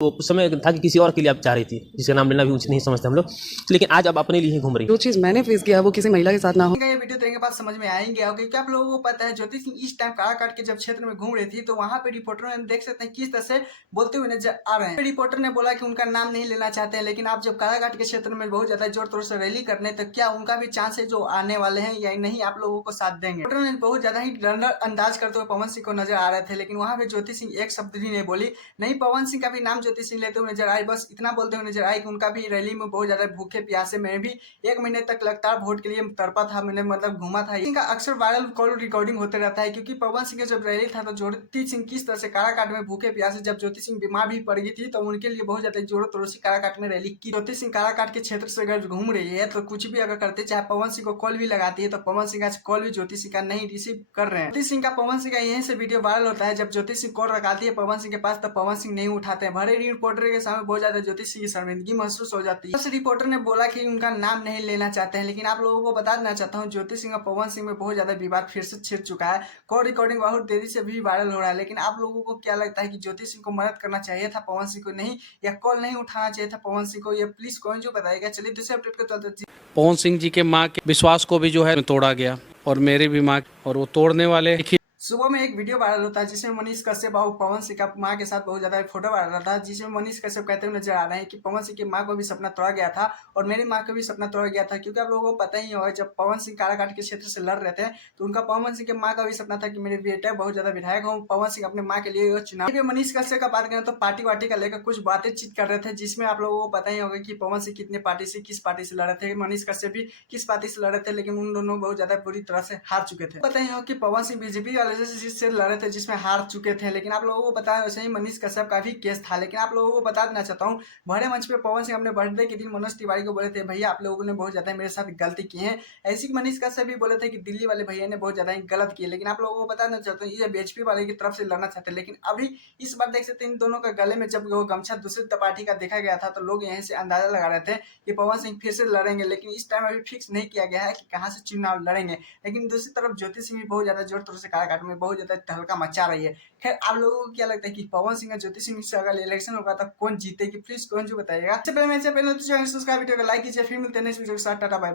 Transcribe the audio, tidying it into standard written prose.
तो उस समय था कि किसी और के लिए आप चाह रही थी, जिसका नाम लेना भी उचित नहीं समझते हम लोग, लेकिन आज आप अपने लिए ही घूम रही। जो चीज़ मैंने फेस किया वो किसी महिला के साथ ना हो। ये वीडियो देखने के बाद समझ में आएंगे क्योंकि आप लोगों को पता है ज्योति सिंह इस टाइम काला काट के जब क्षेत्र में घूम रही थी तो वहां पे रिपोर्टरों ने देख सकते हैं किस तरह से बोलते हुए नजर आ रहे हैं। रिपोर्टर ने बोला कि उनका नाम नहीं लेना चाहते हैं, लेकिन आप जब काला काट के क्षेत्र में बहुत ज्यादा जोर तोर से रैली करने तो क्या उनका भी चांस है जो आने वाले हैं या नहीं आप लोगों को साथ देंगे। रिपोर्टर ने बहुत ज्यादा ही डर अंदाज करते हुए पवन सिंह को नजर आ रहे थे, लेकिन वहां पे ज्योति सिंह एक शब्द भी नहीं बोली। नहीं पवन सिंह का भी नाम ज्योति सिंह लेते हुए नजर आए, बस इतना बोलते हुए नजर आए कि उनका भी रैली में बहुत ज्यादा भूखे प्यासे में भी 1 महीने तक लगातार वोट के लिए तड़पा था, मैंने मतलब घूमा था। इनका अक्सर वायरल कॉल रिकॉर्डिंग होते रहता है क्योंकि पवन सिंह का जब रैली था तो ज्योति सिंह किस तरह से काराकाट में भूखे प्यासे, जब ज्योति सिंह बीमार भी पड़ गई थी तो उनके लिए बहुत ज्यादा जोरों तोरों से काराकाट में रैली की। ज्योति सिंह काराकाट के क्षेत्र से अगर घूम रही है तो कुछ भी अगर करते, चाहे पवन सिंह को कॉल भी लगाती है तो पवन सिंह आज कॉल भी ज्योति सिंह का नहीं रिसीव कर रहे हैं। ज्योति सिंह का पवन सिंह का यहीं से वीडियो वायरल होता है, जब ज्योति सिंह कॉल लगाती है पवन सिंह के पास तो पवन सिंह नहीं उठाते हैं। भरे रिपोर्टर के सामने बहुत ज्यादा ज्योति सिंह की शर्मिंदगी महसूस हो जाती है। रिपोर्टर ने बोला कि उनका नाम नहीं लेना चाहते हैं, लेकिन आप लोगों को बता देना चाहता हूँ ज्योति सिंह और पवन सिंह में बहुत ज्यादा विवाद फिर से छिड़ चुका है। कॉल रिकॉर्डिंग बहुत तेजी से भी वायरल हो रहा है, लेकिन आप लोगों को क्या लगता है कि ज्योति सिंह को मदद करना चाहिए था पवन सिंह को नहीं, या कॉल नहीं उठाना चाहिए था पवन सिंह को, ये प्लीज कौन जो बताएगा। चलिए दूसरे अपडेट को चलते। पवन सिंह जी के माँ के विश्वास को भी जो है तोड़ा गया और मेरी भी माँ, और वो तोड़ने वाले सुबह में एक वीडियो वायरल होता है जिसमें मनीष कश्यप और पवन सिंह का माँ के साथ बहुत ज्यादा फोटो वायरल होता है, जिसमें मनीष कश्यप कहते हुए नजर आ रहे हैं कि पवन सिंह की माँ को भी सपना तोड़ा गया था और मेरी माँ को भी सपना तोड़ा गया था। क्योंकि आप लोगों को पता ही होगा जब पवन सिंह काराकाट के क्षेत्र से लड़ रहे थे तो उनका पवन सिंह की माँ का भी सपना था कि मेरे बेटा बहुत ज्यादा विधायक हो। पवन सिंह अपने माँ के लिए चुनाव। मनीष कश्यप का बात करें तो पार्टी वार्टी का लेकर कुछ बातें चीत कर रहे थे, जिसमें आप लोगों को पता ही होगा कि पवन सिंह कितने पार्टी से किस पार्टी से लड़े थे, मनीष कश्यप भी किस पार्टी से लड़े थे, लेकिन उन दोनों बहुत ज्यादा बुरी तरह से हार चुके थे। पता ही हो कि पवन सिंह बीजेपी वाले से लड़े थे जिसमें हार चुके थे, लेकिन आप लोगों को पता है वैसे ही मनीष कश्यप का भी केस था। लेकिन आप लोगों को बता देना चाहता हूँ बड़े मंच पे पवन सिंह अपने बर्थडे के दिन मनोज तिवारी को बोले थे भैया आप लोगों ने बहुत ज्यादा मेरे साथ गलती की है। ऐसी मनीष कश्यप भी बोले थे कि दिल्ली वाले भैया ने बहुत ज्यादा गलत किए। लेकिन आप लोगों को बताना चाहता हूँ ये बीजेपी वाले की तरफ से लड़ना चाहते, लेकिन अभी इस बार देख सकते हैं इन दोनों का गले में जब वो गमछा दूसरी पार्टी का देखा गया था तो लोग यहीं से अंदाजा लगा रहे थे कि पवन सिंह फिर से लड़ेंगे, लेकिन इस टाइम अभी फिक्स नहीं किया गया है कि कहाँ से चुनाव लड़ेंगे। लेकिन दूसरी तरफ ज्योति सिंह भी बहुत ज्यादा जोर तोर से काराकाट में बहुत ज्यादा तहलका मचा रही है। खैर आप लोगों को क्या लगता है कि पवन सिंह और ज्योति सिंह से अगर इलेक्शन होगा तो कौन जीतेगी, प्लीज कौन जो बताइएगा। सबसे पहले तो चैनल सब्सक्राइब वीडियो को लाइक कीजिए, फिर मिलते हैं नेक्स्ट वीडियो के साथ। Tata bye.